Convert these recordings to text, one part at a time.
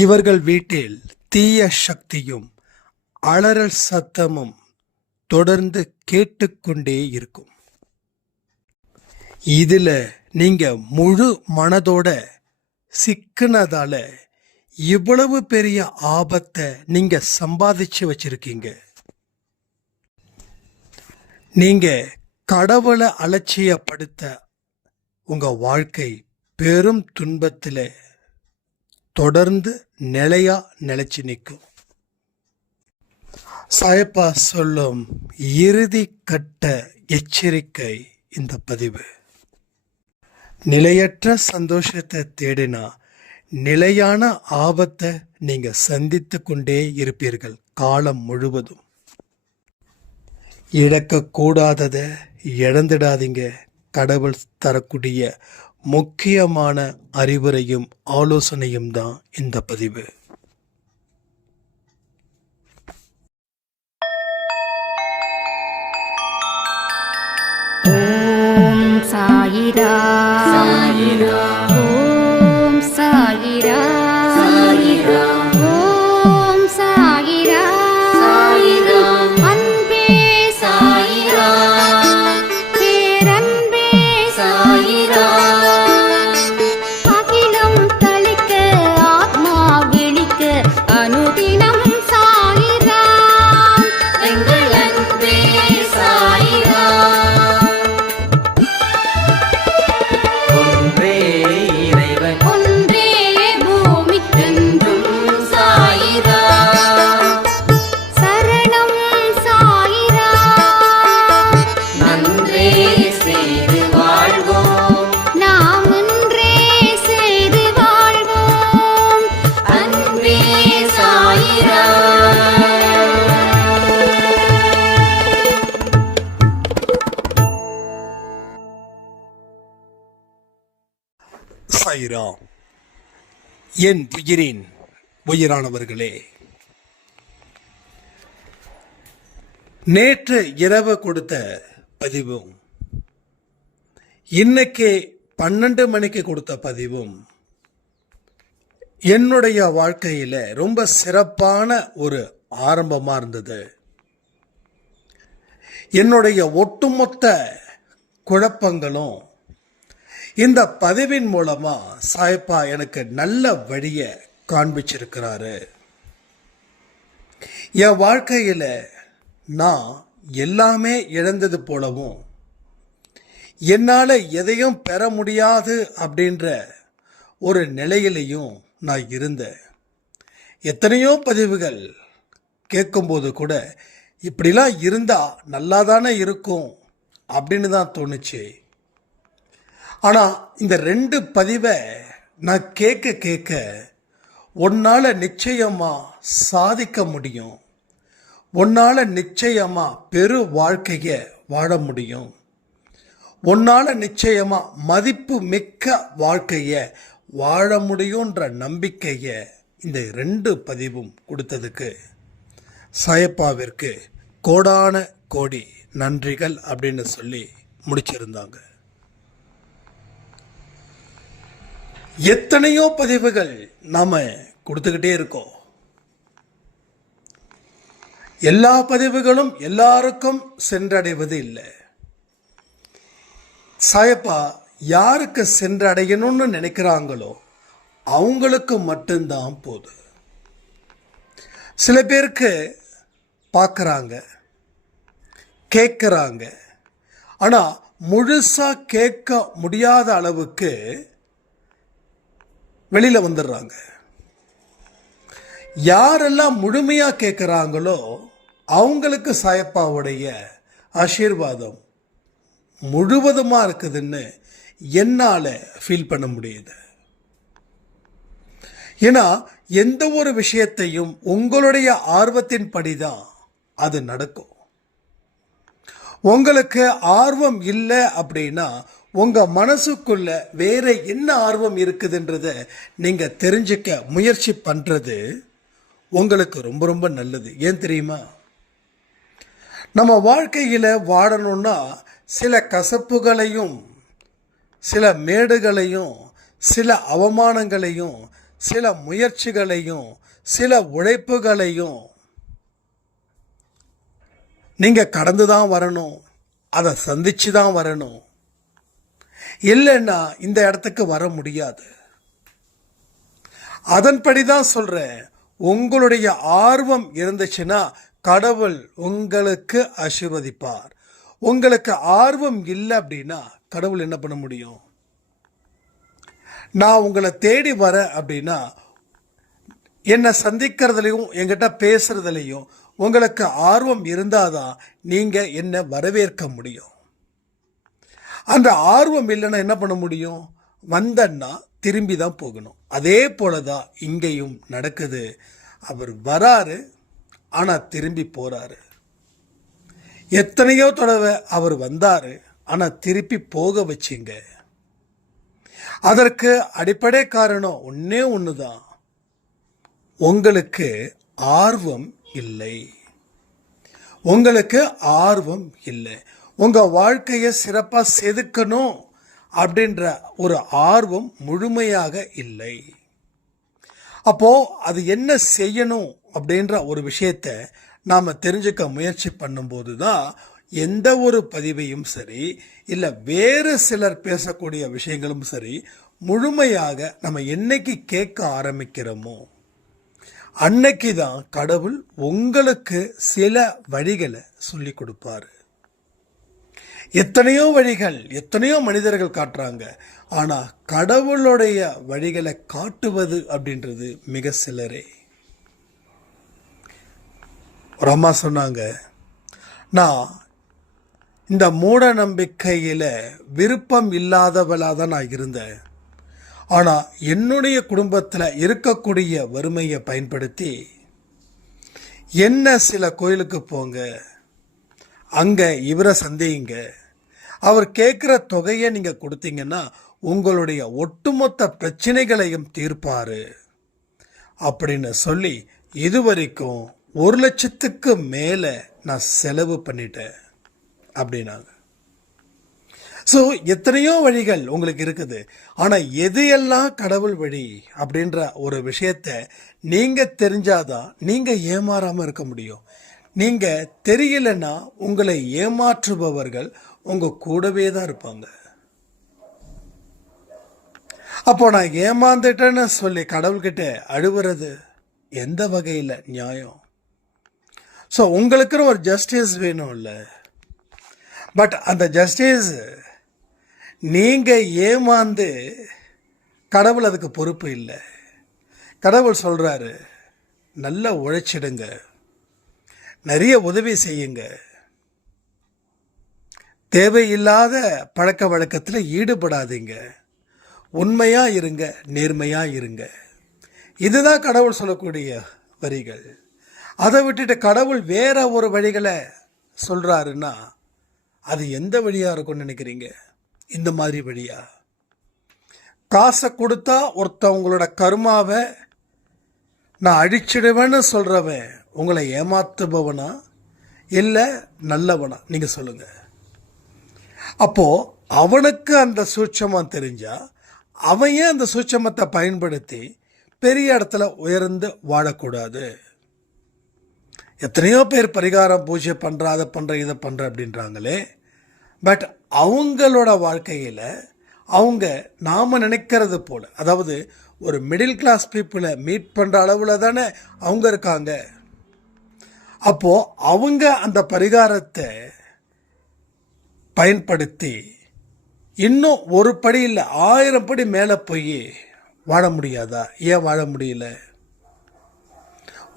இவர்கள் வீட்டில் தீய சக்தியும் அலறல் சத்தமும் தொடர்ந்து கேட்டுக்கொண்டே இருக்கும். இதுல நீங்க முழு மனதோட சிக்கினதால இவ்வளவு பெரிய ஆபத்தை நீங்க சம்பாதிச்சு வச்சிருக்கீங்க. நீங்க கடவுளை அலட்சியப்படுத்த உங்க வாழ்க்கை பெரும் துன்பத்தில் தொடர்ந்து நிலைச்சு நிற்கும். சாயப்பா சொல்லும் இறுதி கட்ட எச்சரிக்கை இந்த பதிவு. நிலையற்ற சந்தோஷத்தை தேடினா நிலையான ஆபத்தை நீங்க சந்தித்து கொண்டே இருப்பீர்கள் காலம் முழுவதும். இழக்கக்கூடாததை இழந்துடாதீங்க. கடவுள் தரக்கூடிய முக்கியமான அறிவுரையும் ஆலோசனையும் தான் இந்த பதிவு. ஓம் சாயிரா சாயிரா, ஓம் சாயிரா சாயிரா, ஓம் சாயிரா சாயிரா, அன்பே சாயிரா, பேரன்பே சாயிரா, அகிலம் தளிக்க ஆத்மா விழிக்க அனுதினம் சாயிரா, எங்கள் அன்பே சாயிரா. சாயிராம். என் உயிரின் உயிரானவர்களே, நேற்று இரவு கொடுத்த பதிவும் இன்னைக்கு 12 மணிக்கு கொடுத்த பதிவும் என்னுடைய வாழ்க்கையில ரொம்ப சிறப்பான ஒரு ஆரம்பமா இருந்தது. என்னுடைய ஒட்டுமொத்த குழப்பங்களும் இந்த பதிவின் மூலமா சாயப்பா எனக்கு நல்ல வழியை காண்பிச்சிருக்கிறாரு. என் வாழ்க்கையில நான் எல்லாமே இழந்தது போலவும் என்னால எதையும் பெற முடியாது அப்படின்ற ஒரு நிலையிலையும் நான் இருந்தேன். எத்தனையோ பதிவுகள் கேட்கும்போது கூட இப்படிலாம் இருந்தா நல்லா தானே இருக்கும் அப்படின்னு தான் தோணுச்சு. ஆனால் இந்த 2 பதிவை நான் கேட்க உன்னால் நிச்சயமாக சாதிக்க முடியும், உன்னால் நிச்சயமாக பெரு வாழ்க்கையை வாழ முடியும், உன்னால் நிச்சயமாக மதிப்பு மிக்க வாழ்க்கையை வாழ முடியுன்ற நம்பிக்கையை இந்த 2 பதிவும் கொடுத்ததுக்கு சாயப்பாவிற்கு கோடான கோடி நன்றிகள் அப்படின்னு சொல்லி முடிச்சிருந்தாங்க. எத்தனையோ பதிவுகள் நாம கொடுத்துக்கிட்டே இருக்கோம். எல்லா பதிவுகளும் எல்லாருக்கும் சென்றடைவது இல்லை. சாயப்பா யாருக்கு சென்றடையணும்னு நினைக்கிறாங்களோ அவங்களுக்கு மட்டும்தான் போதும். சில பேருக்கு பார்க்குறாங்க, கேட்குறாங்க, ஆனால் முழுசாக கேட்க முடியாத அளவுக்கு வெளியில் வந்துடுறாங்க. யாரெல்லாம் முழுமையாக கேட்குறாங்களோ அவங்களுக்கு சாயப்பாவுடைய ஆசீர்வாதம் முழுவதுமாக இருக்குதுன்னு என்னால் ஃபீல் பண்ண முடியுது. ஏன்னா எந்த ஒரு விஷயத்தையும் உங்களுடைய ஆர்வத்தின் படிதான் அது நடக்கும். உங்களுக்கு ஆர்வம் இல்லை அப்படின்னா உங்க மனசுக்குள்ள வேற என்ன ஆர்வம் இருக்குதுன்றத நீங்க தெரிஞ்சுக்க முயற்சி பண்றது உங்களுக்கு ரொம்ப ரொம்ப நல்லது. ஏன் தெரியுமா? நம்ம வாழ்க்கையில வாழணும்னா சில கசப்புகளையும் சில மேடுகளையும் சில அவமானங்களையும் சில முயற்சிகளையும் சில உழைப்புகளையும் நீங்க கடந்து தான் வரணும், அதை சந்திச்சு தான் வரணும். இல்லைன்னா இந்த இடத்துக்கு வர முடியாது. அதன்படி தான் சொல்றேன், உங்களுடைய ஆர்வம் இருந்துச்சுன்னா கடவுள் உங்களுக்கு ஆசீர்வதிப்பார். உங்களுக்கு ஆர்வம் இல்லை அப்படின்னா கடவுள் என்ன பண்ண முடியும்? நான் உங்களை தேடி வரேன் அப்படின்னா என்னை சந்திக்கிறதுலையும் என்கிட்ட பேசுறதுலையும் உங்களுக்கு ஆர்வம் இருந்தாதான் நீங்க என்னை வரவேற்க முடியும். அந்த ஆர்வம் இல்லைன்னா என்ன பண்ண முடியும்? வந்தன்னா திரும்பி தான் போகணும். அதே போலதான் இங்கேயும் நடக்குது. அவர் வராரு, ஆனா திரும்பி போறாரு. எத்தனையோ தடவை அவர் வந்தாரு, ஆனா திருப்பி போக வச்சிங்க. அதற்கு அடிப்படை காரணம் ஒன்னே ஒண்ணுதான், உங்களுக்கு ஆர்வம் இல்லை. உங்களுக்கு ஆர்வம் இல்லை. உங்க வாழ்க்கையை சிறப்பா செதுக்கணும் அப்படின்ற ஒரு ஆர்வம் முழுமையாக இல்லை. அப்போ அது என்ன செய்யணும் அப்படின்ற ஒரு விஷயத்தை நாம தெரிஞ்சுக்க முயற்சி பண்ணும்போது தான் எந்த ஒரு பதிவையும் சரி, இல்லை வேறு சிலர் பேசக்கூடிய விஷயங்களும் சரி, முழுமையாக நம்ம என்னைக்கு கேட்க ஆரம்பிக்கிறோமோ அன்னைக்கு தான் கடவுள் உங்களுக்கு சில வழிகளை சொல்லி கொடுப்பாரு. எத்தனையோ வழிகள், எத்தனையோ மனிதர்கள் காட்டுறாங்க. ஆனா கடவுளுடைய வழிகளை காட்டுவது அப்படின்றது மிக சிலரே. ஒரு அம்மா சொன்னாங்க, நான் இந்த மூட நம்பிக்கையில விருப்பம் இல்லாதவளா தான் நான் இருந்தேன். ஆனா என்னுடைய குடும்பத்தில் இருக்கக்கூடிய வறுமையை பயன்படுத்தி என்ன சில கோயிலுக்கு போங்க, அங்க இவரை சந்திங்க, அவர் கேட்குற தொகையை நீங்க கொடுத்தீங்கன்னா உங்களுடைய ஒட்டுமொத்த பிரச்சனைகளையும் தீர்ப்பாரு அப்படின்னு சொல்லி இதுவரைக்கும் 1,00,000க்கு மேல நான் செலவு பண்ணிட்டேன் அப்படின்னாங்க. ஸோ எத்தனையோ வழிகள் உங்களுக்கு இருக்குது. ஆனா எது எல்லாம் கடவுள் வழி அப்படின்ற ஒரு விஷயத்த நீங்க தெரிஞ்சாதான் நீங்க ஏமாறாம இருக்க முடியும். நீங்க தெரியலன்னா உங்களை ஏமாற்றுபவர்கள் உங்க கூடவே தான் இருப்பாங்க. அப்போ நான் ஏமாந்துட்டேன்னு சொல்லி கடவுள்கிட்ட அழுவுறது எந்த வகையில் நியாயம்? ஸோ உங்களுக்கு ஒரு ஜஸ்டிஸ் வேணும்ல. பட் அந்த ஜஸ்டிஸ் நீங்க ஏமாந்து கடவுள் அதுக்கு பொறுப்பு இல்லை. கடவுள் சொல்றாரு, நல்லா உழைச்சிடுங்க, நிறைய உதவி செய்யுங்க, தேவையில்லாத பழக்க வழக்கத்தில் ஈடுபடாதீங்க, உண்மையா இருங்க, நேர்மையா இருங்க. இதுதான் கடவுள் சொல்லக்கூடிய வரிகள். அதை விட்டுட்டு கடவுள் வேற ஒரு வழிகளை சொல்றாருன்னா அது எந்த வழியா இருக்கும்னு நினைக்கிறீங்க? இந்த மாதிரி வழியா? காசை கொடுத்தா ஒருத்தவங்களோட கர்மாவை நான் அழிச்சிடுவேன்னு சொல்றவன் உங்களை ஏமாத்துபவனா இல்லை நல்லவனா? நீங்க சொல்லுங்க. அப்போ அவனுக்கு அந்த சூட்சமம் தெரிஞ்சா அவன் ஏன் அந்த சூட்சமத்தை பயன்படுத்தி பெரிய இடத்துல உயர்ந்து வாழக்கூடாது? எத்தனையோ பேர் பரிகாரம் பூஜை பண்ற, அதை பண்ற, இதை பண்ற அப்படின்றாங்களே. பட் அவங்களோட வாழ்க்கையில அவங்க நாம நினைக்கிறது போல, அதாவது ஒரு மிடில் கிளாஸ் பீப்புளை மீட் பண்ற அளவுல தானே அவங்க இருக்காங்க. அப்போ அவங்க அந்த பரிகாரத்தை பயன்படுத்தி இன்னும் ஒரு படி இல்லை 1000 படி மேலே போய் வாழ முடியாதா? ஏன் வாழ முடியல?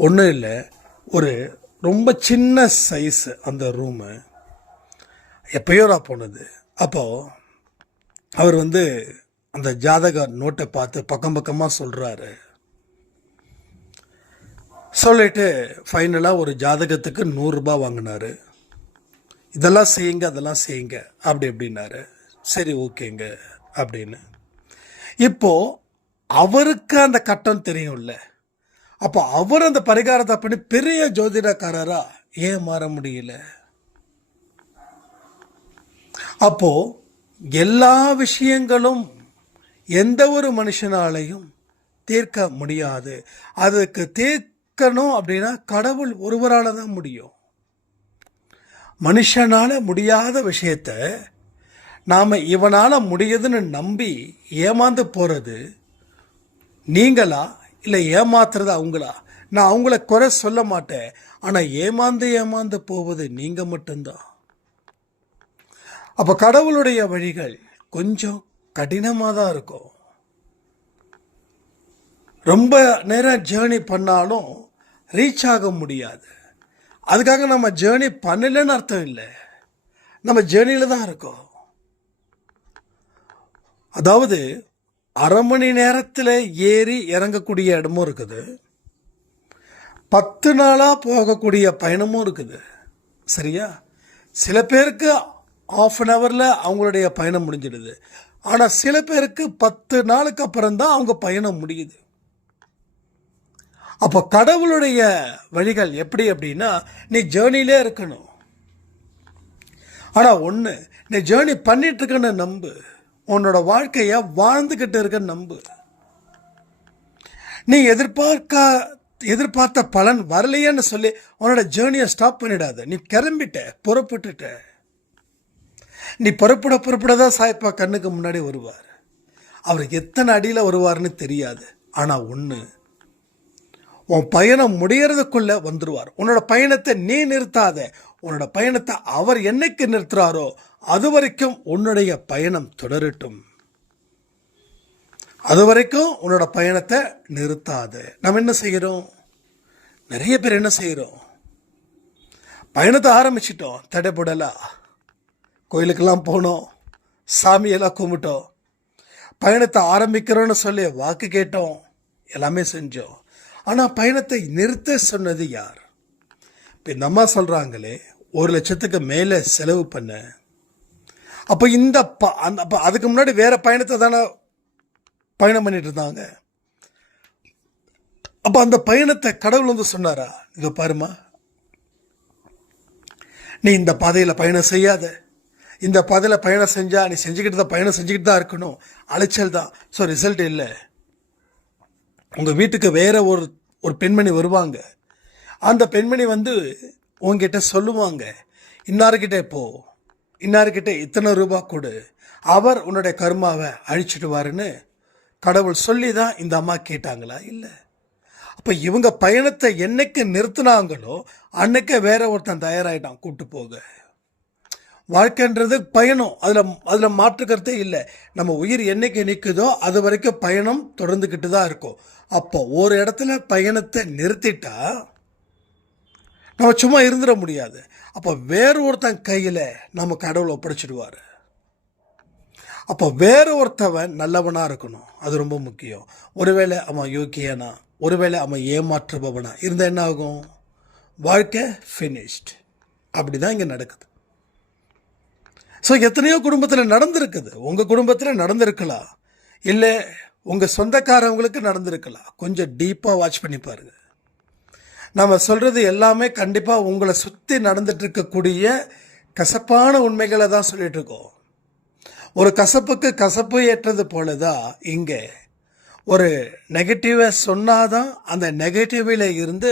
ஒன்றும் இல்லை, ஒரு ரொம்ப சின்ன சைஸ் அந்த ரூமு. எப்பயோ நான் போனது. அப்போ அவர் அந்த ஜாதக நோட்டை பார்த்து பக்கம் பக்கமாக சொல்கிறாரு. சொல்லிட்டு ஃபைனலாக ஒரு ஜாதகத்துக்கு 100 ரூபாய் வாங்கினாரு. இதெல்லாம் செய்யுங்க, அதெல்லாம் செய்யுங்க அப்படி அப்படின்னாரு. சரி, ஓகேங்க அப்படின்னு. இப்போ அவருக்கு அந்த கட்டம் தெரியும்ல. அப்போ அவர் அந்த பரிகாரத்தை பண்ணி பெரிய ஜோதிடக்காரரா ஏன் மாற முடியல? அப்போ எல்லா விஷயங்களும் எந்த ஒரு மனுஷனாலையும் தீர்க்க முடியாது. அதுக்கு தீர்க்கணும் அப்படின்னா கடவுள் ஒருவரால் தான் முடியும். மனுஷனால முடியாத விஷயத்த நாம் இவனால் முடியுதுன்னு நம்பி ஏமாந்து போகிறது நீங்களா இல்லை ஏமாத்துறது அவங்களா? நான் அவங்கள குறை சொல்ல மாட்டேன். ஆனால் ஏமாந்து போவது நீங்கள் மட்டும்தான். அப்போ கடவுளுடைய வழிகள் கொஞ்சம் கடினமாக தான் இருக்கும். ரொம்ப நேரம் ஜேர்னி பண்ணாலும் ரீச் ஆக முடியாது. அதுக்காக நம்ம ஜேர்னி பண்ணலன்னு அர்த்தம் இல்லை. நம்ம ஜேர்னியில் தான் இருக்கோம். அதாவது அரை மணி நேரத்தில் ஏறி இறங்கக்கூடிய இடமும் இருக்குது, 10 நாளாக போகக்கூடிய பயணமும் இருக்குது. சரியா? சில பேருக்கு 1/2 hourல அவங்களுடைய பயணம் முடிஞ்சிடுது. ஆனால் சில பேருக்கு 10 நாளுக்கு அப்புறம்தான் அவங்க பயணம் முடியுது. அப்போ கடவுளுடைய வழிகள் எப்படி அப்படின்னா, நீ ஜேர்னிலே இருக்கணும். ஆனால் ஒன்று, நீ ஜேர்னி பண்ணிட்டு இருக்கன்னு நம்பு. உன்னோட வாழ்க்கையை வாழ்ந்துக்கிட்டு இருக்க நம்பு. நீ எதிர்பார்த்த பலன் வரலையேன்னு சொல்லி உன்னோட ஜேர்னியை ஸ்டாப் பண்ணிடாத. நீ புறப்பட்டுட்ட. நீ புறப்பட தான் சாய்ப்பா கண்ணுக்கு முன்னாடி வருவார். அவர் எத்தனை அடியில் வருவார்னு தெரியாது. ஆனால் ஒன்று, உன் பயணம் முடியறதுக்குள்ள வந்துடுவார். உன்னோட பயணத்தை நீ நிறுத்தாத. உன்னோட பயணத்தை அவர் என்னைக்கு நிறுத்துறாரோ அது வரைக்கும் உன்னுடைய பயணம் தொடரட்டும். அது வரைக்கும் உன்னோட பயணத்தை நிறுத்தாத. நம்ம என்ன செய்கிறோம்? நிறைய பேர் என்ன செய்கிறோம்? பயணத்தை ஆரம்பிச்சிட்டோம், தடைப்படலாம். கோயிலுக்கெல்லாம் போனோம், சாமியெல்லாம் கும்பிட்டோம், பயணத்தை ஆரம்பிக்கிறோன்னு சொல்லி வாக்கு கேட்டோம், எல்லாமே செஞ்சோம். ஆனால் பயணத்தை நிறுத்த சொன்னது யார்? இப்போ இந்த அம்மா சொல்கிறாங்களே 1 லட்சத்துக்கு மேலே செலவு பண்ண. அப்போ அப்போ அதுக்கு முன்னாடி வேற பயணத்தை தானே பயணம் பண்ணிட்டு இருந்தாங்க. அப்போ அந்த பயணத்தை கடவுள் வந்து சொன்னாரா, இதை பாருமா, நீ இந்த பாதையில் பயணம் செய்யாத. இந்த பாதையில் பயணம் செஞ்சா நீ பயணம் செஞ்சுக்கிட்டு தான் இருக்கணும். அலைச்சல் தான். ஸோ ரிசல்ட் இல்லை. உங்கள் வீட்டுக்கு வேற ஒரு பெண்மணி வருவாங்க. அந்த பெண்மணி வந்து உங்ககிட்ட சொல்லுவாங்க, இன்னார்கிட்ட போ, இன்னார்கிட்ட இத்தனை ரூபா கொடு, அவர் உன்னுடைய கர்மாவை அழிச்சிடுவாருன்னு கடவுள் சொல்லி தான் இந்த அம்மா கேட்டாங்களா? இல்லை. அப்போ இவங்க பயணத்தை என்னைக்கு நிறுத்தினாங்களோ அன்னைக்கு வேற ஒருத்தன் தயாராகிட்டான் கூப்பிட்டு போக. வாழ்க்கைன்றது பயணம், அதில் மாற்றுக்கிறதே இல்லை. நம்ம உயிர் என்னைக்கு நிற்குதோ அது வரைக்கும் பயணம் தொடர்ந்துக்கிட்டு தான் இருக்கும். அப்போ ஒரு இடத்துல பயணத்தை நிறுத்திட்டா நம்ம சும்மா இருந்துட முடியாது. அப்போ வேறு ஒருத்தன் கையில் நம்ம கடவுளை ஒப்படைச்சிடுவார். அப்போ வேறு ஒருத்தவன் நல்லவனாக இருக்கணும். அது ரொம்ப முக்கியம். ஒருவேளை அவன் யோக்கியனா, ஒருவேளை அவன் ஏமாற்றுபவனா இருந்தால் என்ன ஆகும்? வாழ்க்கை ஃபினிஷ்ட். அப்படி தான் இங்கே நடக்குது. ஸோ எத்தனையோ குடும்பத்தில் நடந்திருக்குது. உங்கள் குடும்பத்தில் நடந்திருக்கலாம், இல்லை உங்கள் சொந்தக்காரவங்களுக்கு நடந்திருக்கலாம். கொஞ்சம் டீப்பாக வாட்ச் பண்ணி பாருங்க. நம்ம சொல்கிறது எல்லாமே கண்டிப்பாக உங்களை சுற்றி நடந்துட்டு இருக்கக்கூடிய கசப்பான உண்மைகளை தான் சொல்லிட்டு இருக்கோம். ஒரு கசப்புக்கு கசப்பு ஏற்றது போல தான் இங்கே ஒரு நெகட்டிவை சொன்னாதான் அந்த நெகட்டிவில் இருந்து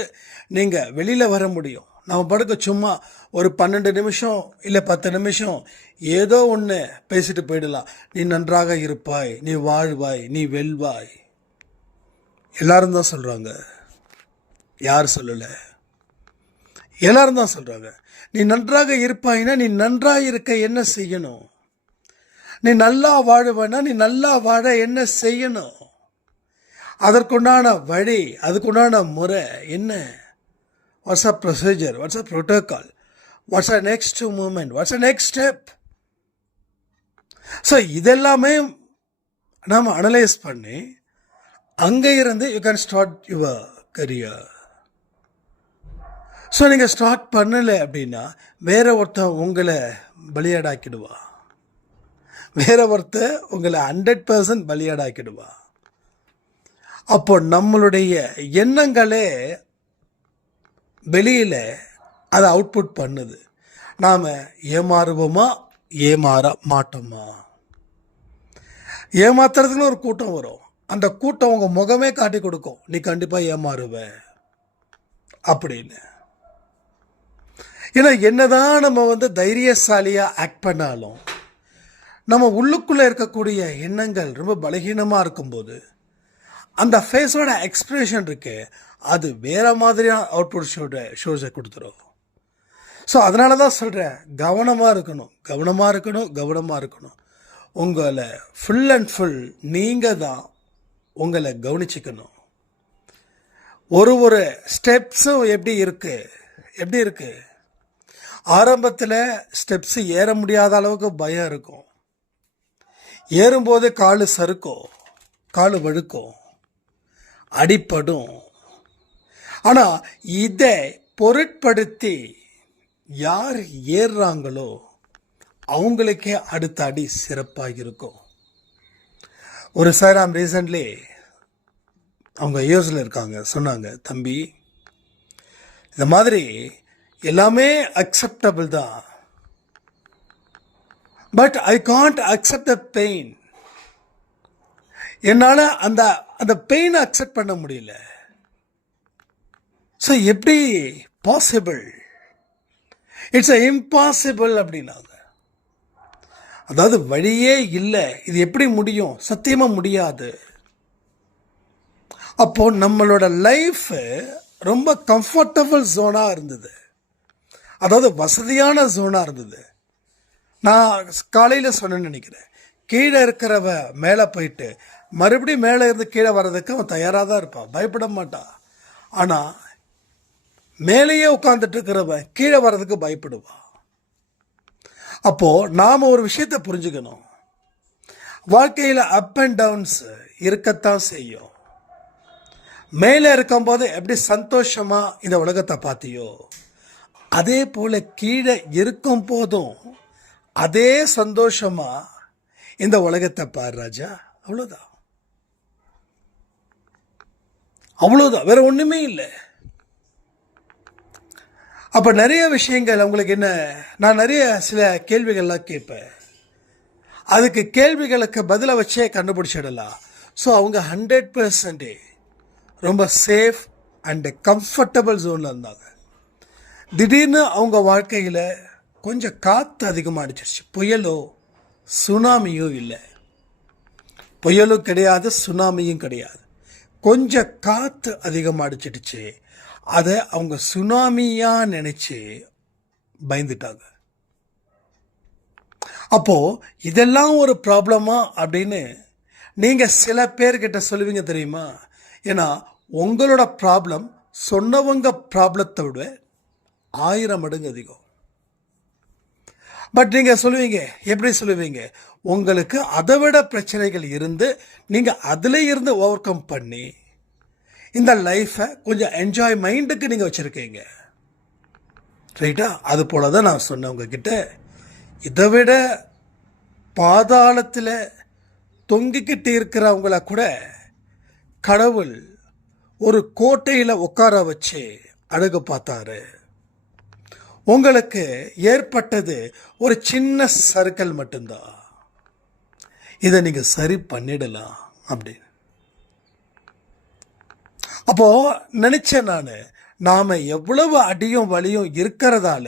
நீங்கள் வெளியில் வர முடியும். நம்ம படுக்க சும்மா ஒரு 12 நிமிஷம் இல்லை 10 நிமிஷம் ஏதோ ஒன்று பேசிட்டு போயிடலாம். நீ நன்றாக இருப்பாய், நீ வாழ்வாய், நீ வெல்வாய். எல்லாரும் தான் சொல்கிறாங்க. யார் சொல்லலை? எல்லாரும் தான் சொல்கிறாங்க. நீ நன்றாக இருப்பாய்னா நீ நன்றாக இருக்க என்ன செய்யணும்? நீ நல்லா வாழுவேன்னா நீ நல்லா வாழ என்ன செய்யணும்? அதற்குண்டான வழி, அதுக்குண்டான முறை என்ன? What's a procedure, what's a protocol, what's a next moment, what's a next step? So இதெல்லாமே நாம் அனலைஸ் பண்ணி அங்கே இருந்து you can start your career. So நீங்கள் ஸ்டார்ட் பண்ணலை அப்படின்னா வேற ஒருத்தன் உங்களை பலியாடாக்கிடுவா. வேற ஒருத்தர் உங்களை 100% பலியாடாக்கிடுவா. அப்போ நம்மளுடைய எண்ணங்களே வெளியில் அதை அவுட்புட் பண்ணுது. நாம் ஏமாறுவோமா, ஏமாற மாட்டோமா? ஏமாத்துறதுக்குன்னு ஒரு கூட்டம் வரும். அந்த கூட்டம் உங்க முகமே காட்டி கொடுக்கும், நீ கண்டிப்பா ஏமாறுவ அப்படின்னு. ஏன்னா என்னதான் நம்ம தைரியசாலியா ஆக்ட் பண்ணாலும் நம்ம உள்ளுக்குள்ள இருக்கக்கூடிய எண்ணங்கள் ரொம்ப பலகீனமா இருக்கும்போது அந்த ஃபேஸோட எக்ஸ்பிரஷன் இருக்கு, அது வேற மாதிரியான அவுட்புட் ஷோஸை கொடுத்துரும். ஸோ அதனால தான் சொல்கிறேன், கவனமாக இருக்கணும். உங்களை ஃபுல் அண்ட் ஃபுல் நீங்கள் தான் உங்களை கவனிச்சிக்கணும். ஒரு ஸ்டெப்ஸும் எப்படி இருக்கு ஆரம்பத்தில் ஸ்டெப்ஸு ஏற முடியாத அளவுக்கு பயம் இருக்கும். ஏறும்போது கால் சறுக்கும், கால் வழுக்கும், அடிப்படும். ஆனால் இதை பொருட்படுத்தி யார் ஏறுறாங்களோ அவங்களுக்கே அடுத்த அடி சிறப்பாக இருக்கும். ஒரு சார் ரீசன்ட்லி அவங்க யூஎஸ்ல இருக்காங்க, சொன்னாங்க, தம்பி இந்த மாதிரி எல்லாமே அக்செப்டபிள் தான், but I can't accept the pain. என்னால் அந்த பெயினை அக்செப்ட் பண்ண முடியல. ஸோ எப்படி பாசிபிள், இட்ஸ் இம்பாசிபிள் அப்படின்னாங்க. அதாவது வழியே இல்லை, இது எப்படி முடியும், சத்தியமாக முடியாது. அப்போ நம்மளோட லைஃப் ரொம்ப கம்ஃபர்டபுள் ஜோனாக இருந்தது, அதாவது வசதியான ஜோனாக இருந்தது. நான் காலையில் சொன்னேன்னு நினைக்கிறேன், கீழே இருக்கிறவ மேலே போயிட்டு மறுபடியும் மேலே இருந்து கீழே வர்றதுக்கு அவன் தயாராக தான் இருப்பான், பயப்பட மாட்டான். ஆனால் மேலேயே உட்காந்துட்டு இருக்கிறவன் கீழே வர்றதுக்கு பயப்படுவான். அப்போது நாம் ஒரு விஷயத்தை புரிஞ்சுக்கணும், வாழ்க்கையில் அப் அண்ட் டவுன்ஸ் இருக்கத்தான் செய்யும். மேலே இருக்கும்போது எப்படி சந்தோஷமாக இந்த உலகத்தை பார்த்தியோ, அதே போல் கீழே இருக்கும் போதும் அதே சந்தோஷமா இந்த உலகத்தை பாரு ராஜா. அவ்வளோதான், வேற ஒன்றுமே இல்லை. அப்போ நிறைய விஷயங்கள் அவங்களுக்கு என்ன, நான் நிறைய சில கேள்விகள்லாம் கேட்பேன், அதுக்கு கேள்விகளுக்கு பதிலை வச்சே கண்டுபிடிச்சிடலாம். ஸோ அவங்க 100% ரொம்ப சேஃப் அண்டு கம்ஃபர்டபுள் ஜோனில் இருந்தாங்க. திடீர்னு அவங்க வாழ்க்கையில் கொஞ்சம் காற்று அதிகமாக அடிச்சிருச்சு. புயலோ சுனாமியும் இல்லை, புயலும் கிடையாது, சுனாமியும் கிடையாது. கொஞ்சம் காற்று அதிகமாக அடிச்சிடுச்சு. அதை அவங்க சுனாமியாக நினச்சி பயந்துட்டாங்க. அப்போது இதெல்லாம் ஒரு ப்ராப்ளமா அப்படின்னு நீங்கள் சில பேர்கிட்ட சொல்லுவீங்க தெரியுமா? ஏன்னா உங்களோட ப்ராப்ளம் சொன்னவங்க ப்ராப்ளத்தை விட 1000 மடங்கு அதிகம். பட் நீங்கள் சொல்லுவீங்க, எப்படி சொல்லுவீங்க? உங்களுக்கு அதை விட பிரச்சனைகள் இருந்து நீங்கள் அதில் இருந்து ஓவர் கம் பண்ணி இந்த லைஃப்பை கொஞ்சம் என்ஜாய் மைண்டுக்கு நீங்கள் வச்சுருக்கீங்க, ரைட்டா? அது போல தான் நான் சொன்னேன் உங்ககிட்ட, இதை விட பாதாளத்தில் தொங்கிக்கிட்டு இருக்கிறவங்கள கூட கடவுள் ஒரு கோட்டையில் உட்கார வச்சு அழகு பார்த்தாரு. உங்களுக்கு ஏற்பட்டது ஒரு சின்ன சர்க்கிள் மட்டும்தான், இதை நீங்கள் சரி பண்ணிடலாம் அப்படின்னு. அப்போ நினைச்சேன் நாம எவ்வளவு அடியும் வலியும் இருக்கிறதால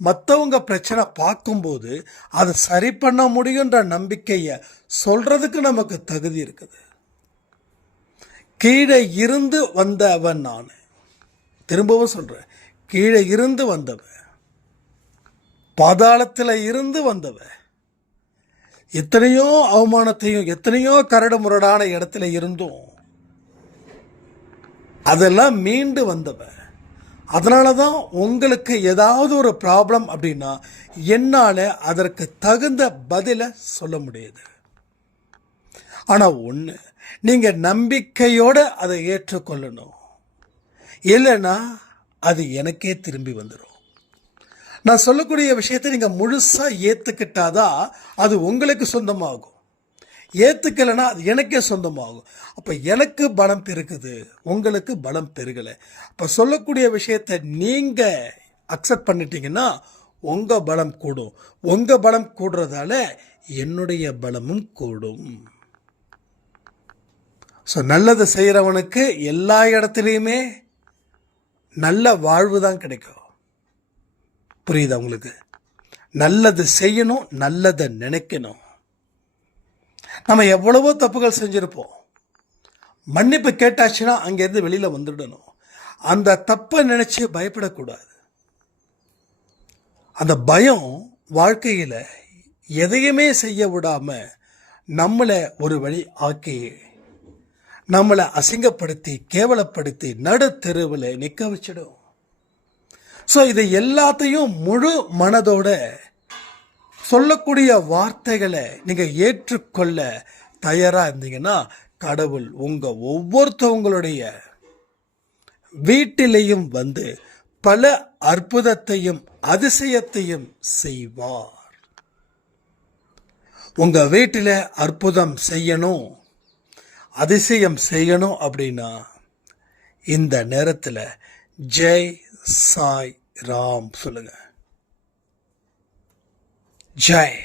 மற்றவங்க பிரச்சனை பார்க்கும்போது அதை சரி பண்ண முடியுன்ற நம்பிக்கையை சொல்றதுக்கு நமக்கு தகுதி இருக்குது. கீழே இருந்து வந்தவன் நான், திரும்பவும் சொல்றேன், கீழே இருந்து வந்தவன், பாதாளத்தில் இருந்து வந்தவன், எத்தனையோ அவமானத்தையும் எத்தனையோ கரடு முரடான இடத்துல இருந்தும் அதெல்லாம் மீண்டு வந்தவன். அதனால தான் உங்களுக்கு ஏதாவது ஒரு ப்ராப்ளம் அப்படின்னா என்னால் அதற்கு தகுந்த பதிலை சொல்ல முடியுது. ஆனால் ஒன்று, நீங்கள் நம்பிக்கையோடு அதை ஏற்றுக்கொள்ளணும், இல்லைன்னா அது எனக்கே திரும்பி வந்துடும். நான் சொல்லக்கூடிய விஷயத்தை நீங்கள் முழுசாக ஏற்றுக்கிட்டாதான் அது உங்களுக்கு சொந்தமாகும், ஏற்றுக்கலைன்னா அது எனக்கே சொந்தமாகும். அப்போ எனக்கு பலம் பெருகுது, உங்களுக்கு பலம் பெருகலை. அப்போ சொல்லக்கூடிய விஷயத்தை நீங்கள் அக்செப்ட் பண்ணிட்டீங்கன்னா உங்கள் பலம் கூடும். உங்கள் பலம் கூடுறதால என்னுடைய பலமும் கூடும். ஸோ நல்லது செய்கிறவனுக்கு எல்லா இடத்துலையுமே நல்ல வாழ்வு தான் கிடைக்கும். புரியுதா உங்களுக்கு? நல்லது செய்யணும், நல்லதை நினைக்கணும். நம்ம எவ்வளவோ தப்புகள் செஞ்சுருப்போம். மன்னிப்பு கேட்டாச்சுன்னா அங்கேருந்து வெளியில் வந்துடணும். அந்த தப்பை நினச்சி பயப்படக்கூடாது. அந்த பயம் வாழ்க்கையில் எதையுமே செய்ய விடாமல் நம்மளை ஒரு வழி ஆக்கி நம்மளை அசிங்கப்படுத்தி கேவலப்படுத்தி நடு தெருவில் நிற்க வச்சிடும். ஸோ இது எல்லாத்தையும் முழு மனதோட சொல்லக்கூடிய வார்த்தைகளை நீங்கள் ஏற்றுக்கொள்ள தயாராக இருந்தீங்கன்னா கடவுள் உங்கள் ஒவ்வொருத்தவங்களுடைய வீட்டிலையும் வந்து பல அற்புதத்தையும் அதிசயத்தையும் செய்வார். உங்கள் வீட்டில் அற்புதம் செய்யணும், அதிசயம் செய்யணும் அப்படின்னா இந்த நேரத்தில் ஜெய் சாய் ராம் சொல்லுங்க. ஜெய்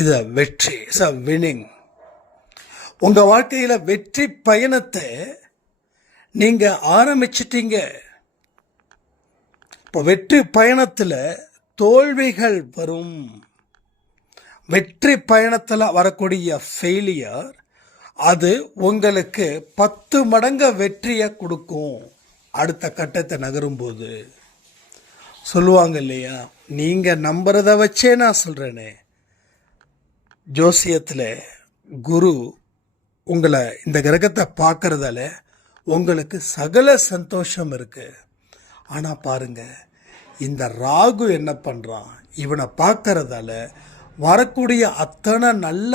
இது வெற்றி, இட்ஸ் அ வினிங். உங்கள் வாழ்க்கையில் வெற்றி பயணத்தை நீங்கள் ஆரம்பிச்சிட்டீங்க. இப்போ வெற்றி பயணத்தில் தோல்விகள் வரும். வெற்றி பயணத்தில் வரக்கூடிய ஃபெயிலியர் அது உங்களுக்கு 10 மடங்கு வெற்றியை கொடுக்கும். அடுத்த கட்டத்தை நகரும்போது சொல்லுவாங்க இல்லையா, நீங்கள் நம்புறத வச்சே நான் சொல்கிறேனே, ஜோசியத்தில் குரு உங்களை இந்த கிரகத்தை பார்க்கறதால உங்களுக்கு சகல சந்தோஷம் இருக்குது. ஆனால் பாருங்க, இந்த ராகு என்ன பண்ணுறான், இவனை பார்க்கறதால வரக்கூடிய அத்தனை நல்ல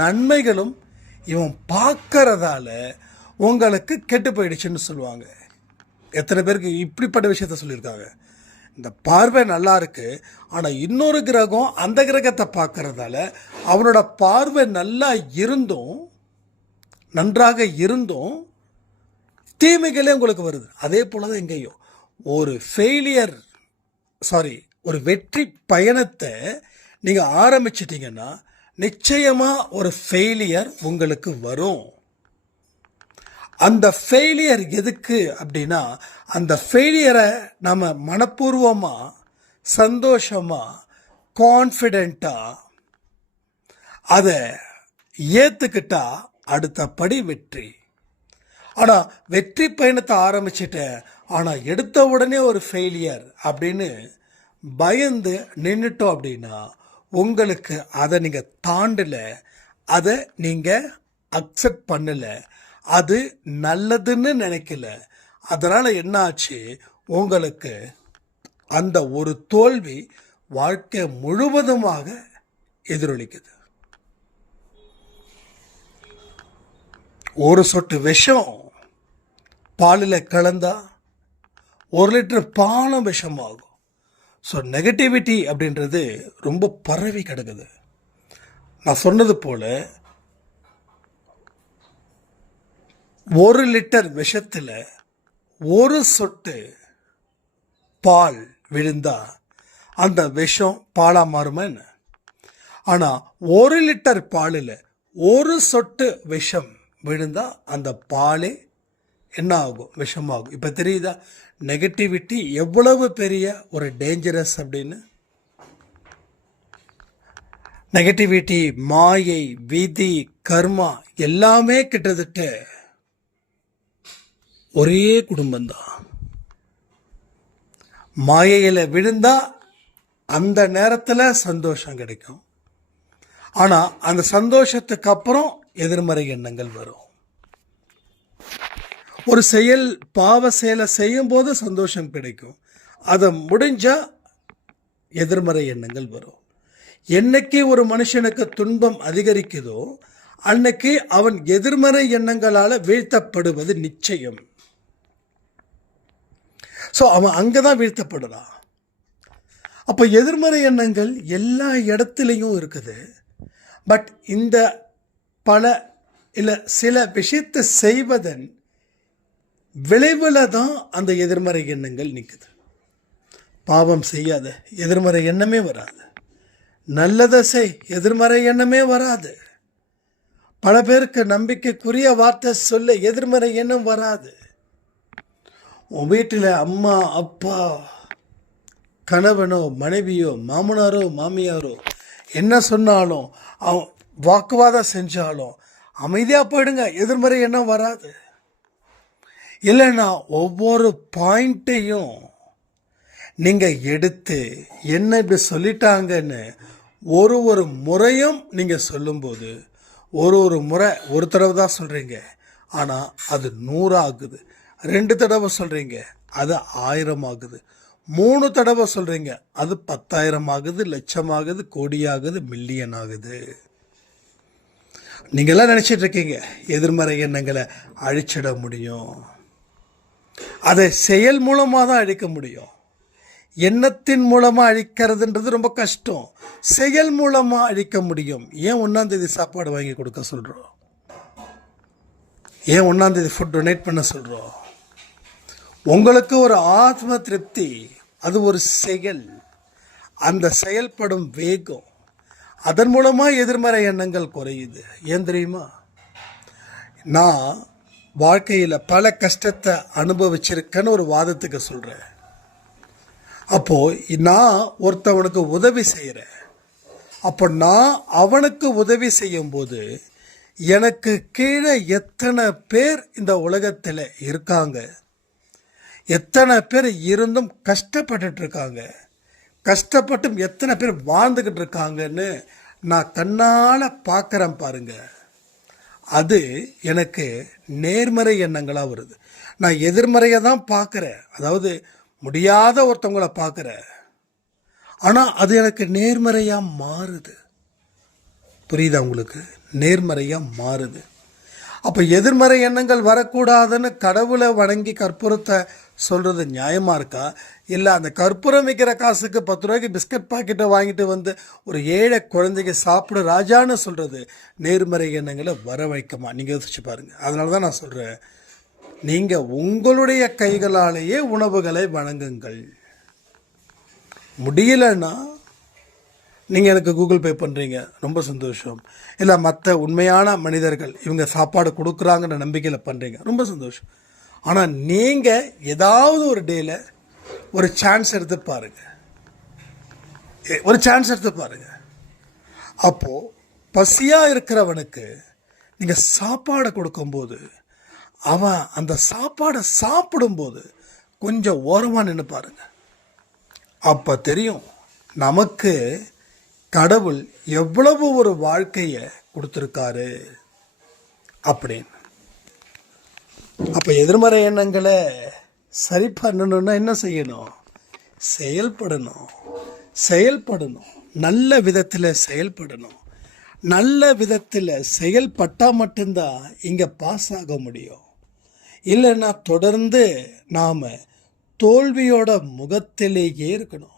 நன்மைகளும் இவன் பார்க்கறதால உங்களுக்கு கெட்டு போயிடுச்சுன்னு சொல்லுவாங்க. எத்தனை பேருக்கு இப்படிப்பட்ட விஷயத்த சொல்லியிருக்காங்க. இந்த பார்வை நல்லா இருக்கு, ஆனால் இன்னொரு கிரகம் அந்த கிரகத்தை பார்க்கறதால அவனோட பார்வை நல்லா இருந்தும் நன்றாக இருந்தும் தீமைகளே உங்களுக்கு வருது. அதே போல தான் எங்கேயும் ஒரு வெற்றி பயணத்தை நீங்கள் ஆரம்பிச்சிட்டிங்கன்னா நிச்சயமாக ஒரு ஃபெயிலியர் உங்களுக்கு வரும். அந்த ஃபெயிலியர் எதுக்கு அப்படின்னா, அந்த ஃபெயிலியரை நம்ம மனப்பூர்வமாக சந்தோஷமாக கான்ஃபிடெண்ட்டாக அதை ஏற்றுக்கிட்டா அடுத்த படி வெற்றி. ஆனால் வெற்றி பயணத்தை ஆரம்பிச்சிட்டேன், ஆனால் எடுத்த உடனே ஒரு ஃபெயிலியர் அப்படின்னு பயந்து நின்றுட்டோம் அப்படின்னா உங்களுக்கு அதை நீங்கள் தாண்டலை, அதை நீங்கள் அக்செப்ட் பண்ணலை, அது நல்லதுன்னு நினைக்கல. அதனால் என்ன ஆச்சு, உங்களுக்கு அந்த ஒரு தோல்வி வாழ்க்கை முழுவதுமாக எதிரொலிக்குது. ஒரு சொட்டு விஷம் பாலில் கலந்தா 1 லிட்டர் பாலும் விஷமாகும். ஸோ நெகட்டிவிட்டி அப்படின்றது ரொம்ப பரவி கிடக்குது. நான் சொன்னது போல் 1 லிட்டர் விஷத்தில் 1 சொட்டு பால் விழுந்தா அந்த விஷம் பாலாக மாறுமா என்ன? ஆனால் 1 லிட்டர் பாலில் 1 சொட்டு விஷம் விழுந்தா அந்த பாலே என்ன ஆகும், விஷமாகும். இப்போ தெரியுதா நெகட்டிவிட்டி எவ்வளவு பெரிய ஒரு டேஞ்சரஸ் அப்படின்னு? நெகட்டிவிட்டி, மாயை, விதி, கர்மா எல்லாமே கிட்டத்தட்ட ஒரே குடும்பம்தான். மாயையில் விழுந்தா அந்த நேரத்தில் சந்தோஷம் கிடைக்கும், ஆனால் அந்த சந்தோஷத்துக்கு அப்புறம் எதிர்மறை எண்ணங்கள் வரும். ஒரு செயல் பாவ செயலை செய்யும் போது சந்தோஷம் கிடைக்கும், அதை முடிஞ்சா எதிர்மறை எண்ணங்கள் வரும். என்னைக்கு ஒரு மனுஷனுக்கு துன்பம் அதிகரிக்குதோ அன்னைக்கு அவன் எதிர்மறை எண்ணங்களால் வீழ்த்தப்படுவது நிச்சயம். ஸோ அவன் அங்கே தான் வீழ்த்தப்படுறான். அப்போ எதிர்மறை எண்ணங்கள் எல்லா இடத்துலையும் இருக்குது. பட் இந்த சில விஷயத்தை செய்வதன் விளைவில் தான் அந்த எதிர்மறை எண்ணங்கள் நிற்குது. பாவம் செய்யாத, எதிர்மறை எண்ணமே வராது. நல்லதை செய், எதிர்மறை எண்ணமே வராது. பல பேருக்கு நம்பிக்கைக்குரிய வார்த்தை சொல்ல எதிர்மறை எண்ணம் வராது. உன் வீட்டில் அம்மா அப்பா கணவனோ மனைவியோ மாமனாரோ மாமியாரோ என்ன சொன்னாலும் வாக்குவாதம் செஞ்சாலும் அமைதியாக போயிடுங்க, எதிர்மறை எண்ணம் வராது. இல்லைன்னா ஒவ்வொரு பாயிண்ட்டையும் நீங்கள் எடுத்து என்ன இப்படி சொல்லிட்டாங்கன்னு ஒரு முறையும் நீங்கள் சொல்லும்போது ஒரு முறை ஒரு தடவை தான் சொல்கிறீங்க, ஆனால் அது 100 ஆகுது. 2 தடவை சொல்கிறீங்க, அது 1000 ஆகுது. 3 தடவை சொல்கிறீங்க, அது 10,000 ஆகுது, லட்சம் ஆகுது, கோடி ஆகுது, மில்லியன் ஆகுது. நீங்கள்லாம் நினச்சிட்டு இருக்கீங்க எதிர்மறை எண்ணங்களை அழிச்சிட முடியும். அதை செயல் மூலமாக தான் அழிக்க முடியும். எண்ணத்தின் மூலமாக அழிக்கிறதுன்றது ரொம்ப கஷ்டம். செயல் மூலமாக அழிக்க முடியும். ஏன் 1ஆம் தேதி சாப்பாடு வாங்கி கொடுக்க சொல்கிறோம்? ஏன் 1ஆம் தேதி ஃபுட் டொனேட் பண்ண சொல்கிறோம்? உங்களுக்கு ஒரு ஆத்ம திருப்தி, அது ஒரு செயல். அந்த செயல்படும் வேகம், அதன் மூலமாக எதிர்மறை எண்ணங்கள் குறையுது. ஏன் தெரியுமா? நான் வாழ்க்கையில் பல கஷ்டத்தை அனுபவிச்சிருக்கேன்னு ஒரு வாதத்துக்கு சொல்கிறேன். அப்போது நான் ஒருத்தவனுக்கு உதவி செய்கிறேன். அப்போ நான் அவனுக்கு உதவி செய்யும்போது எனக்கு கீழே எத்தனை பேர் இந்த உலகத்தில் இருக்காங்க, எத்தனை பேர் இருந்தும் கஷ்டப்பட்டுட்டு இருக்காங்க, கஷ்டப்பட்டும் எத்தனை பேர் வாழ்ந்துக்கிட்டு இருக்காங்கன்னு நான் கண்ணால் பார்க்குறேன் பாருங்க. அது எனக்கு நேர்மறை எண்ணங்களாக வருது. நான் எதிர்மறையை தான் பார்க்குறேன், அதாவது முடியாத ஒருத்தவங்களை பார்க்குறேன், ஆனால் அது எனக்கு நேர்மறையாக மாறுது. புரியுதா உங்களுக்கு? நேர்மறையாக மாறுது. அப்போ எதிர்மறை எண்ணங்கள் வரக்கூடாதுன்னு கடவுளை வணங்கி கற்பூரத்தை சொல்கிறது நியாயமாக இருக்கா? இல்லை அந்த கற்பூரம் விற்கிற காசுக்கு 10 ரூபாய்க்கு பிஸ்கட் பாக்கெட்டை வாங்கிட்டு வந்து ஒரு ஏழை குழந்தைக்கு சாப்பிட ராஜான்னு சொல்கிறது நேர்மறை எண்ணங்களை வர வைக்குமா? நீங்கள் யோசிச்சு பாருங்கள். அதனால தான் நான் சொல்கிறேன், நீங்கள் உங்களுடைய கைகளாலேயே உணவுகளை வழங்குங்கள். முடியலன்னா நீங்கள் எனக்கு கூகுள் பே பண்ணுறீங்க, ரொம்ப சந்தோஷம். இல்லை மற்ற உண்மையான மனிதர்கள் இவங்க சாப்பாடு கொடுக்குறாங்கன்ற நம்பிக்கையில் பண்ணுறீங்க, ரொம்ப சந்தோஷம். ஆனால் நீங்கள் ஏதாவது ஒரு டேயில் ஒரு சான்ஸ் எடுத்து பாருங்கள், அப்போது பசியாக இருக்கிறவனுக்கு நீங்கள் சாப்பாடை கொடுக்கும்போது அவன் அந்த சாப்பாடை சாப்பிடும்போது கொஞ்சம் ஓரமாக நின்று பாருங்க. அப்போ தெரியும் நமக்கு கடவுள் எவ்வளவு ஒரு வாழ்க்கையை கொடுத்துருக்காரு அப்படின்னு. அப்போ எதிர்மறை எண்ணங்களை சரி பண்ணணும்னா என்ன செய்யணும்? செயல்படணும். நல்ல விதத்தில் செயல்படணும். நல்ல விதத்தில் செயல்பட்டால் மட்டும்தான் இங்கே பாஸ் ஆக முடியும். இல்லைன்னா தொடர்ந்து நாம் தோல்வியோட முகத்திலேயே இருக்கணும்.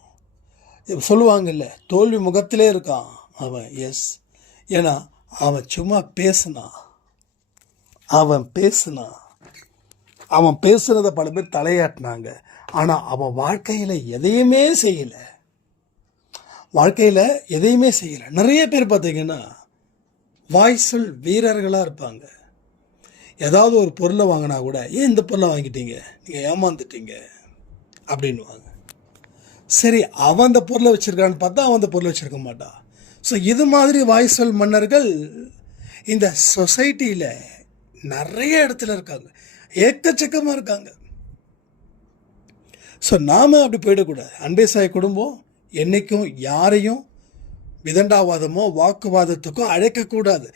சொல்லுவாங்கல்ல, தோல்வி முகத்திலே இருக்கான் அவன். எஸ், ஏன்னா அவன் சும்மா பேசினான். அவன் பேசுனதை பல பேர் தலையாட்டினாங்க, ஆனால் அவன் வாழ்க்கையில் எதையுமே செய்யலை. நிறைய பேர் பார்த்தீங்கன்னா வாய்ச்சொல் வீரர்களாக இருப்பாங்க. ஏதாவது ஒரு பொருளை வாங்கினா கூட, ஏன் இந்த பொருளை வாங்கிட்டீங்க, நீங்கள் ஏமாந்துட்டீங்க அப்படின்வாங்க. சரி, அவன் அந்த பொருளை வச்சுருக்கான்னு பார்த்தா அவன் அந்த பொருளை வச்சுருக்க மாட்டான். ஸோ இது மாதிரி வாய்ச்சொல் மன்னர்கள் இந்த சொசைட்டியில் நிறைய இடத்துல இருக்காங்க, ஏக்கச்சக்கமாக இருக்காங்க. ஸோ நாம் அப்படி போயிடக்கூடாது. அன்பே சாய் குடும்பம் என்றைக்கும் யாரையும் விதண்டாவாதமோ வாக்குவாதத்துக்கோ அழைக்கக்கூடாது.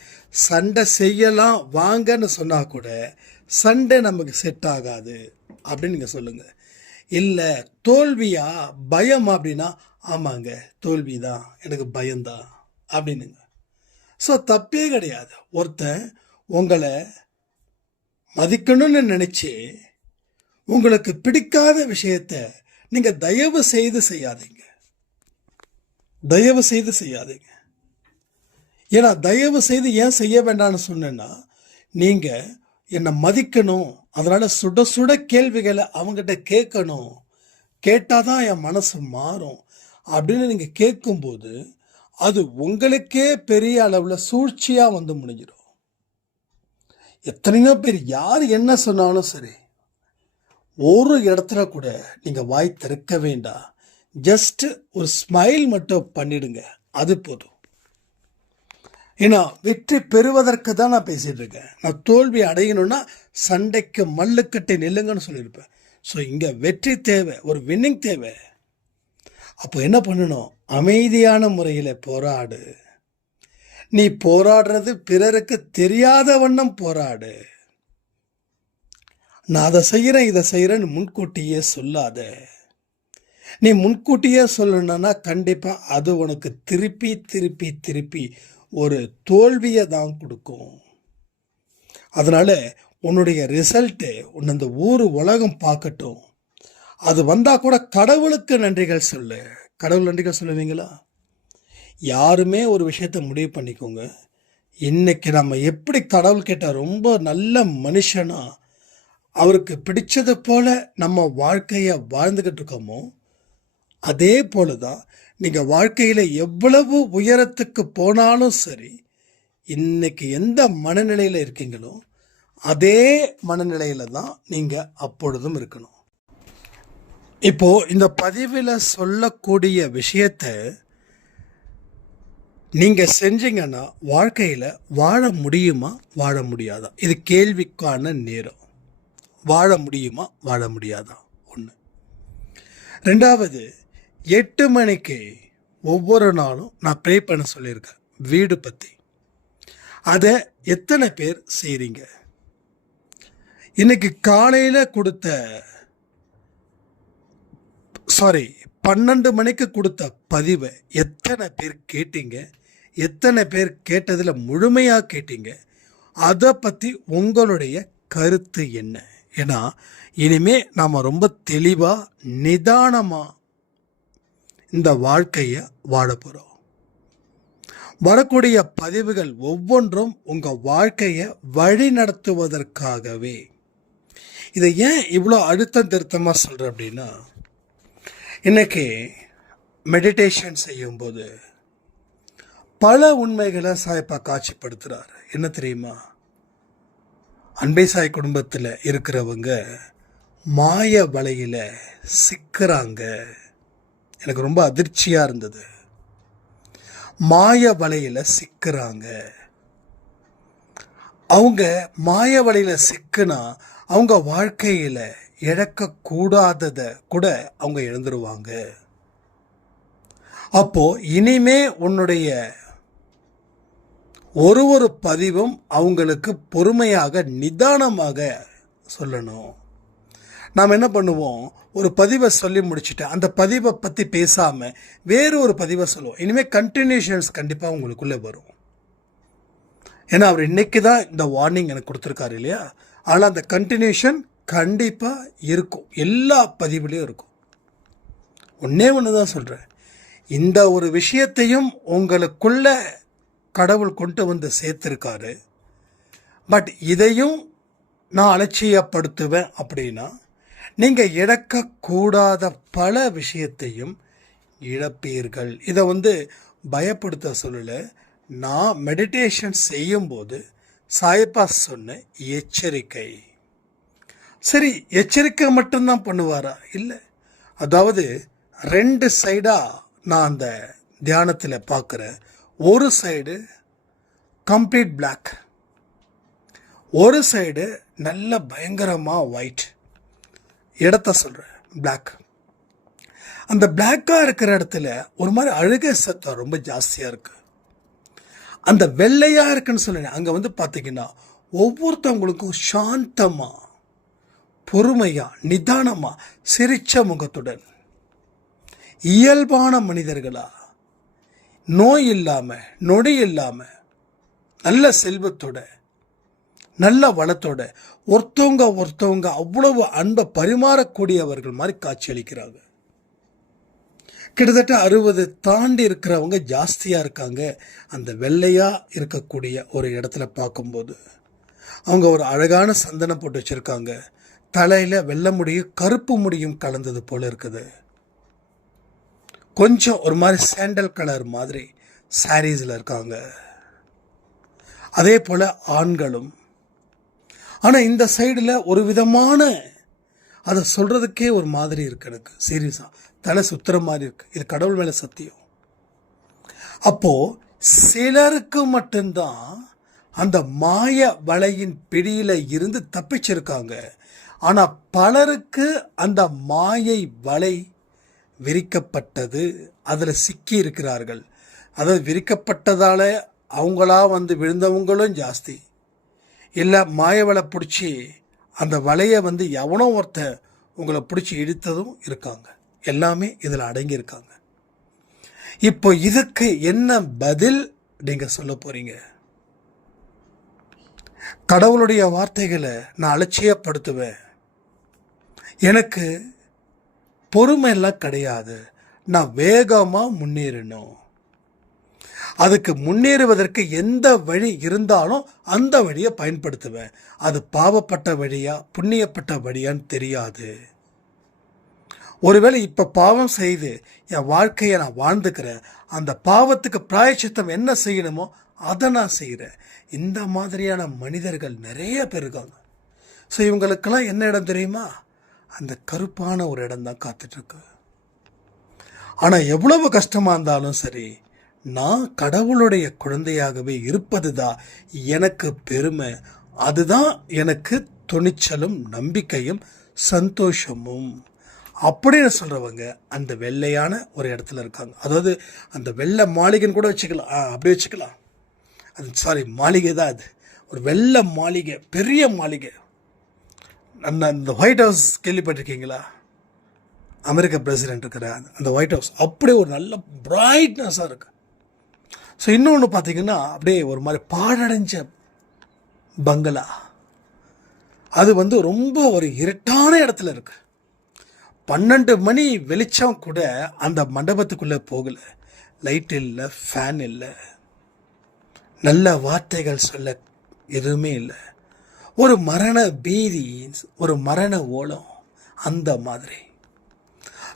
சண்டை செய்யலாம் வாங்கன்னு சொன்னால் கூட சண்டை நமக்கு செட் ஆகாது அப்படின்னு நீங்கள் சொல்லுங்கள். இல்லை தோல்வியா பயம் அப்படின்னா, ஆமாங்க தோல்வி தான், எனக்கு பயம்தான் அப்படின்னுங்க. ஸோ தப்பே கிடையாது. ஒருத்தன் உங்களை மதிக்கணும்னு நினச்சி உங்களுக்கு பிடிக்காத விஷயத்த நீங்கள் தயவு செய்து செய்யாதீங்க. ஏன்னா தயவு செய்து ஏன் செய்ய வேண்டாம்னு சொன்னேன்னா, நீங்கள் என்னை மதிக்கணும், அதனால் சுட சுட கேள்விகளை அவங்ககிட்ட கேட்கணும், கேட்டால் தான் என் மனசு மாறும் அப்படின்னு நீங்கள் கேட்கும்போது அது உங்களுக்கே பெரிய அளவில் சூழ்ச்சியாக வந்து முடிஞ்சிடும். எத்தனையோ பேர் யார் என்ன சொன்னாலும் சரி, ஒரு இடத்துல கூட நீங்கள் வாய் திறக்க வேண்டாம். ஜஸ்ட் ஒரு ஸ்மைல் மட்டும் பண்ணிடுங்க, அது போதும். ஏன்னா வெற்றி பெறுவதற்கு தான் நான் பேசிகிட்டு இருக்கேன். நான் தோல்வி அடையணும்னா சண்டைக்கு மல்லுக்கட்டை நில்லுங்கன்னு சொல்லியிருப்பேன். ஸோ இங்கே வெற்றி தேவை, ஒரு வின்னிங் தேவை. அப்போ என்ன பண்ணணும்? அமைதியான முறையில் போராடு. நீ போராடுறது பிறருக்கு தெரியாத வண்ணம் போராடு. நான் அதை செய்கிறேன் இதை செய்கிறேன்னு முன்கூட்டியே சொல்லாத. நீ முன்கூட்டியே சொல்லணும்னா கண்டிப்பாக அது உனக்கு திருப்பி திருப்பி திருப்பி ஒரு தோல்வியை தான் கொடுக்கும். அதனால் உன்னுடைய ரிசல்ட்டு உன்னை இந்த ஊர் உலகம் பார்க்கட்டும். அது வந்தால் கூட கடவுளுக்கு நன்றிகள் சொல்லு. கடவுள் நன்றிகள் சொல்லுவீங்களா? யாருமே ஒரு விஷயத்தை முடிவு பண்ணிக்கோங்க. இன்னைக்கு நம்ம எப்படி கடவுள்கிட்ட ரொம்ப நல்ல மனுஷனா அவருக்கு பிடிச்சது போல நம்ம வாழ்க்கையை வாழ்ந்துக்கிட்டு இருக்கோமோ, அதே போல தான் நீங்கள் வாழ்க்கையில் எவ்வளவு உயரத்துக்கு போனாலும் சரி, இன்னைக்கு எந்த மனநிலையில் இருக்கீங்களோ அதே மனநிலையில் தான் நீங்கள் அப்பொழுதும் இருக்கணும். இப்போது இந்த பதிவில் சொல்லக்கூடிய விஷயத்தை நீங்கள் செஞ்சீங்கன்னா வாழ்க்கையில் வாழ முடியுமா வாழ முடியாதா? இது கேள்விக்கான நேரம். வாழ முடியுமா வாழ முடியாதா? ஒன்று. ரெண்டாவது, 8 மணிக்கு ஒவ்வொரு நாளும் நான் ப்ரே பண்ண சொல்லியிருக்கேன் வீடு பற்றி. அதை எத்தனை பேர் செய்கிறீங்க? இன்னைக்கு காலையில் 12 மணிக்கு கொடுத்த பதிவை எத்தனை பேர் கேட்டீங்க? எத்தனை பேர் கேட்டதில் முழுமையாக கேட்டீங்க? அதை பற்றி உங்களுடைய கருத்து என்ன? ஏன்னா இனிமே நாம் ரொம்ப தெளிவாக நிதானமாக இந்த வாழ்க்கையை வாழ போகிறோம். வரக்கூடிய பதிவுகள் ஒவ்வொன்றும் உங்கள் வாழ்க்கையை வழி நடத்துவதற்காகவே. இதை ஏன் இவ்வளோ அழுத்தம் திருத்தமாக சொல்கிறேன் அப்படின்னா, இன்னைக்கு மெடிடேஷன் செய்யும்போது பல உண்மைகளை சாய்ப்பா காட்சிப்படுத்துகிறார். என்ன தெரியுமா? அன்பை சாய் குடும்பத்தில் இருக்கிறவங்க மாய வலையில் சிக்கிறாங்க. எனக்கு ரொம்ப அதிர்ச்சியாக இருந்தது. மாய வலையில் சிக்கிறாங்க. அவங்க மாய வலையில் சிக்குனா அவங்க வாழ்க்கையில் இழக்கக்கூடாததை கூட அவங்க இழந்துருவாங்க. அப்போ இனிமே உன்னுடைய ஒரு பதிவும் அவங்களுக்கு பொறுமையாக நிதானமாக சொல்லணும். நாம் என்ன பண்ணுவோம், ஒரு பதிவை சொல்லி முடிச்சுட்டு அந்த பதிவை பற்றி பேசாமல் வேறு ஒரு பதிவை சொல்லுவோம். இனிமேல் கண்டினியூஷன்ஸ் கண்டிப்பாக உங்களுக்குள்ளே வரும். ஏன்னா அவர் இன்னைக்கு தான் இந்த வார்னிங் எனக்கு கொடுத்துருக்காரு இல்லையா? ஆனால் அந்த கண்டினியூஷன் கண்டிப்பாக இருக்கும், எல்லா பதிவுலேயும் இருக்கும். ஒன்று தான் சொல்கிறேன், இந்த ஒரு விஷயத்தையும் உங்களுக்குள்ள கடவுள் கொண்டு வந்து சேர்த்துருக்காரு. பட் இதையும் நான் அலட்சியப்படுத்துவேன் அப்படின்னா நீங்கள் இழக்கக்கூடாத பல விஷயத்தையும் இழப்பீர்கள். இதை பயப்படுத்த சொல்லலை. நான் மெடிடேஷன் செய்யும்போது சாய்ப்பா சொன்ன எச்சரிக்கை. சரி, எச்சரிக்கை மட்டும்தான் பண்ணுவாரா? இல்லை. அதாவது 2 சைடாக நான் அந்த தியானத்தில் பார்க்குறேன். ஒரு சைடு கம்ப்ளீட் பிளாக், ஒரு சைடு நல்ல பயங்கரமாக ஒயிட். இடத்த சொல்கிறேன், பிளாக். அந்த பிளாக்காக இருக்கிற இடத்துல ஒரு மாதிரி அழுகை சத்தம் ரொம்ப ஜாஸ்தியாக இருக்குது. அந்த வெள்ளையாக இருக்குன்னு சொல்லுங்க, அங்கே பார்த்தீங்கன்னா ஒவ்வொருத்தவங்களுக்கும் சாந்தமாக, பொறுமையாக, நிதானமாக, சிரிச்ச முகத்துடன், இயல்பான மனிதர்களா, நோய் இல்லாமல், நொடி இல்லாமல், நல்ல செல்வத்தோட, நல்ல வளத்தோட, ஒருத்தவங்க அவ்வளவு அன்பை பரிமாறக்கூடியவர்கள் மாதிரி காட்சியளிக்கிறாங்க. கிட்டத்தட்ட 60 தாண்டி இருக்கிறவங்க ஜாஸ்தியாக இருக்காங்க. அந்த வெள்ளையாக இருக்கக்கூடிய ஒரு இடத்துல பார்க்கும்போது அவங்க ஒரு அழகான சந்தனம் போட்டு வச்சுருக்காங்க. தலையில் வெள்ளை முடியும் கருப்பு முடியும் கலந்தது போல் இருக்குது. கொஞ்சம் ஒரு மாதிரி சாண்டல் கலர் மாதிரி சாரீஸில் இருக்காங்க. அதே போல் ஆண்களும் ஆனால் இந்த சைடில் ஒரு விதமான அதை சொல்கிறதுக்கே ஒரு மாதிரி இருக்கு. எனக்கு சீரியஸாக தலை சுத்துற மாதிரி இருக்கு. இது கடவுள் மேலே சத்தியம். அப்போது சிலருக்கு மட்டும்தான் அந்த மாய வலையின் பிடியில் இருந்து தப்பிச்சிருக்காங்க. ஆனால் பலருக்கு அந்த மாயை வலை விரிக்கப்பட்டது, அதில் சிக்கி இருக்கிறார்கள். அதாவது விரிக்கப்பட்டதால் அவங்களா வந்து விழுந்தவங்களும் ஜாஸ்தி, இல்லை மாய வலை பிடிச்சி அந்த வலையை வந்து எவனோ ஒருத்தன் உங்களை பிடிச்சி இழுத்ததும் இருக்காங்க. எல்லாமே இதில் அடங்கியிருக்காங்க. இப்போ இதுக்கு என்ன பதில் நீங்கள் சொல்ல போகிறீங்க? கடவுளுடைய வார்த்தைகளை நான் அலட்சியப்படுத்துவேன், எனக்கு பொறுமை எல்லாம் கிடையாது, நான் வேகமாக முன்னேறணும், அதுக்கு முன்னேறுவதற்கு எந்த வழி இருந்தாலும் அந்த வழியை பயன்படுத்துவேன், அது பாவப்பட்ட வழியா புண்ணியப்பட்ட வழியான்னு தெரியாது. ஒருவேளை இப்போ பாவம் செய்து என் வாழ்க்கையை நான் வாழ்ந்துக்கிறேன், அந்த பாவத்துக்கு பிராயச்சித்தம் என்ன செய்யணுமோ அதை நான் செய்கிறேன். இந்த மாதிரியான மனிதர்கள் நிறைய பேர் இருக்காங்க. ஸோ இவங்களுக்கெல்லாம் என்ன இடம் தெரியுமா? அந்த கருப்பான ஒரு இடம் தான் காத்துட்ருக்கு. ஆனால் எவ்வளவு கஷ்டமாக இருந்தாலும் சரி, நான் கடவுளுடைய குழந்தையாகவே இருப்பது தான் எனக்கு பெருமை, அதுதான் எனக்கு துணிச்சலும் நம்பிக்கையும் சந்தோஷமும் அப்படின்னு சொல்கிறவங்க அந்த வெள்ளையான ஒரு இடத்துல இருக்காங்க. அதாவது அந்த வெள்ளை மாளிகைன்னு கூட வச்சுக்கலாம், அப்படி வச்சுக்கலாம். அது மாளிகை தான் அது, ஒரு வெள்ளை மாளிகை, பெரிய மாளிகை. அந்த ஒயிட் ஹவுஸ் கேள்விப்பட்டிருக்கீங்களா? அமெரிக்க பிரசிடென்ட் இருக்கிற அந்த ஒயிட் ஹவுஸ் அப்படியே ஒரு நல்ல பிரைட்னஸாக இருக்குது. ஸோ இன்னொன்று பார்த்தீங்கன்னா அப்படியே ஒரு மாதிரி பாழடைஞ்ச பங்களா, அது வந்து ரொம்ப ஒரு இருட்டான இடத்துல இருக்குது. 12 மணி வெளிச்சம் கூட அந்த மண்டபத்துக்குள்ளே போகலை, லைட் இல்லை, ஃபேன் இல்லை, நல்ல வார்த்தைகள் சொல்ல எதுவுமே இல்லை, ஒரு மரண பீதி, ஒரு மரண ஓலம் அந்த மாதிரி.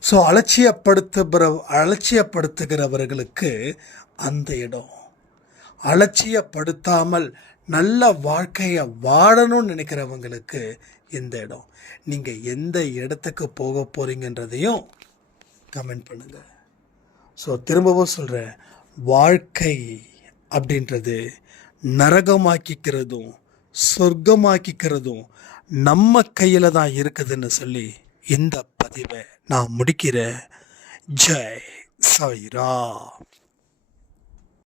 ஸோ அலட்சியப்படுத்துகிறவர்களுக்கு அந்த இடம், அலட்சியப்படுத்தாமல் நல்ல வாழ்க்கையை வாழணும்னு நினைக்கிறவங்களுக்கு இந்த இடம். நீங்கள் எந்த இடத்துக்கு போக போகிறீங்கன்றதையும் கமெண்ட் பண்ணுங்கள். ஸோ திரும்பவும் சொல்கிறேன், வாழ்க்கை அப்படின்றது நரகமாக்கிக்கிறதும் சொர்க்கமாக்கிக்கிறதும் நம்ம கையில் தான் இருக்குதுன்னு சொல்லி இந்த பதிவை நான் முடிக்கிறேன். ஜெய் சாய்ராம்.